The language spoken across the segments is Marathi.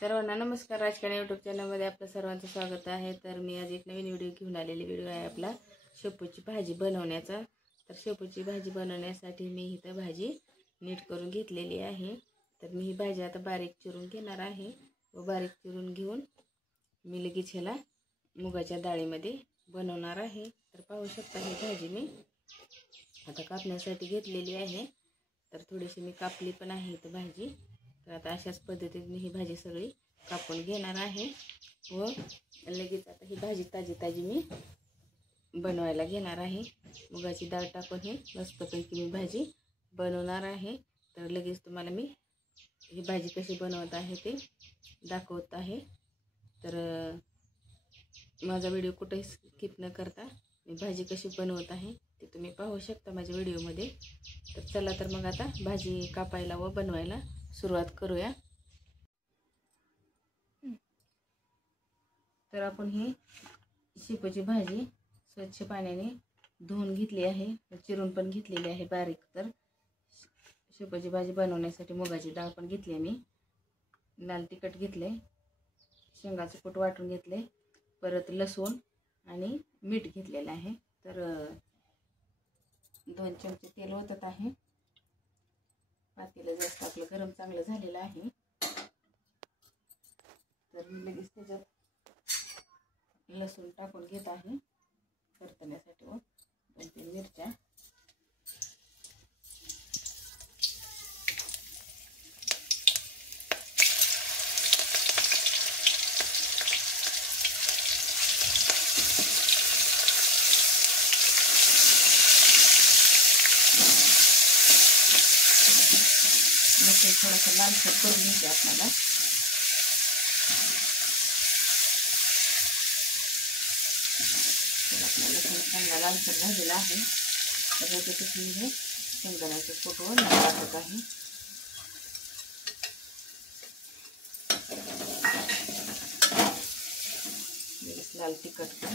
सर्वांना नमस्कार. राजकारणी यूट्यूब चॅनलमध्ये आपलं सर्वांचं स्वागत आहे. तर मी आज एक नवीन व्हिडिओ घेऊन आलेली व्हिडिओ आहे आपला शेपूची भाजी बनवण्याचा. तर शेपूची भाजी बनवण्यासाठी मी इथं भाजी नीट करून घेतलेली आहे. तर मी ही भाजी आता बारीक चिरून घेणार आहे व बारीक चिरून घेऊन मी लगेच ह्याला मुगाच्या डाळीमध्ये बनवणार आहे. तर पाहू शकता ही भाजी मी आता कापण्यासाठी घेतलेली आहे. तर थोडीशी मी कापली पण आहे इथं भाजी. तर आता अशाच पद्धतीने ही भाजी सगळी कापून घेणार आहे व लगेच आता ही भाजी ताजी मी बनवायला घेणार आहे. मुगाची डाळ टाकून ही मस्तपैकी मी भाजी बनवणार आहे. तर लगेच तुम्हाला मी ही भाजी कशी बनवत आहे ते दाखवत आहे. तर माझा व्हिडिओ कुठेही स्किप न करता मी भाजी कशी बनवत आहे ते तुम्ही पाहू शकता माझ्या व्हिडिओमध्ये. तर चला तर मग आता भाजी कापायला व बनवायला सुरुवात करूया. तर आपण ही शेपूची भाजी स्वच्छ पाण्याने धुवून घेतली आहे, चिरून पण घेतलेली आहे बारीक. तर शेपूची भाजी बनवण्यासाठी मुगाची डाळ पण घेतली आहे मी, लाल तिखट घेतले, शेंगाचं कूट वाटून घेतले, परत लसूण आणि मीठ घेतलेलं आहे. तर 2 चमचे तेल ओतत आहे. पातेलं जास्त आपलं गरम चांगलं झालेलं आहे. तर लगेच त्याच्यात लसूण टाकून घेत आहे परतण्यासाठी व 2-3 मिरच्या. लसूण थोडंसं लालसर करून घ्यायचं आपल्याला. आपला लसूण चांगला लालसर झालेला आहे. तर याच्यातच मी हे शेंगदाण्याचं कूट व टाकत आहे. लाल तिखट पण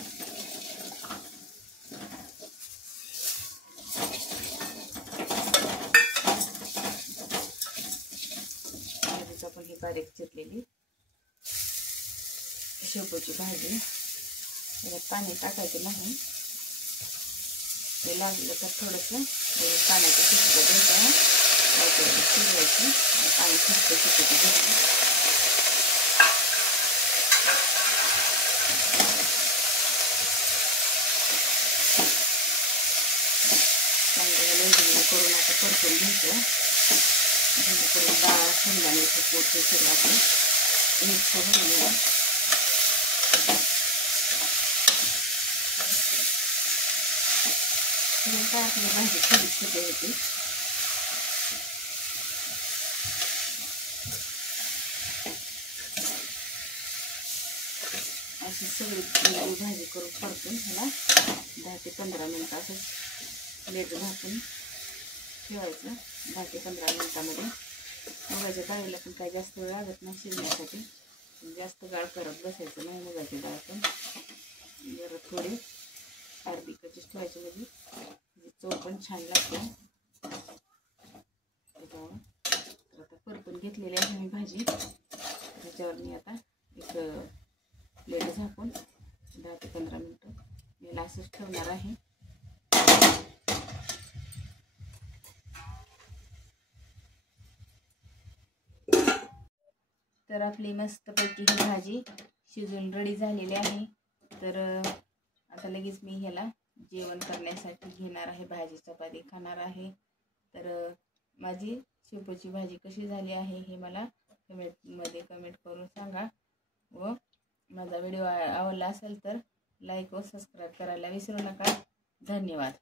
आपण ही बारीक चिरलेली शेपूची भाजी, त्याच्यात पाणी टाकायचं नाही. ते लागलं तर थोडंसं पाण्याचं शिजलं द्यायचं, शिजवायचं आणि पाणी सुटतं शेपूची भाजी. चांगलं करून आता परतून घ्यायचं, जेणेकरून डाळ शेंगदाण्याचं कूट हे सगळं आपण मिक्स होईल. काय आपली भाजी थोडी छोटी होती. अशी सगळी भाजी करून परतून ह्याला 10 ते 15 मिनिटं असं प्लेट झाकून ठेवायचं. 10 ते 15 मिनिटामध्ये मुगाच्या डाळीला पण काही जास्त वेळ लागत नाही शिजण्यासाठी. जास्त गाळ करत बसायचं नाही. मुगाची डाळ पण जरा थोडी अर्धी कच्ची ठेवायची, म्हणजे चव पण छान लागते त्याच्यावर. तर आता परतून घेतलेली आहे मी भाजी. त्याच्यावर मी आता एक प्लेट झाकून 10 ते 15 मिनिटं मी असंच ठेवणार आहे. तर आपली मस्तपैकी ही भाजी शिजून रेडी झालेली आहे. तर आता लगेच मी ह्याला जेवण करण्यासाठी घेणार आहे. भाजी चपाती खाणार आहे. तर माझी शेपूची भाजी कशी झाली आहे हे मला कमेंटमध्ये कमेंट करून सांगा. व माझा व्हिडिओ आवडला असेल तर लाईक व सबस्क्राईब करायला विसरू नका. धन्यवाद.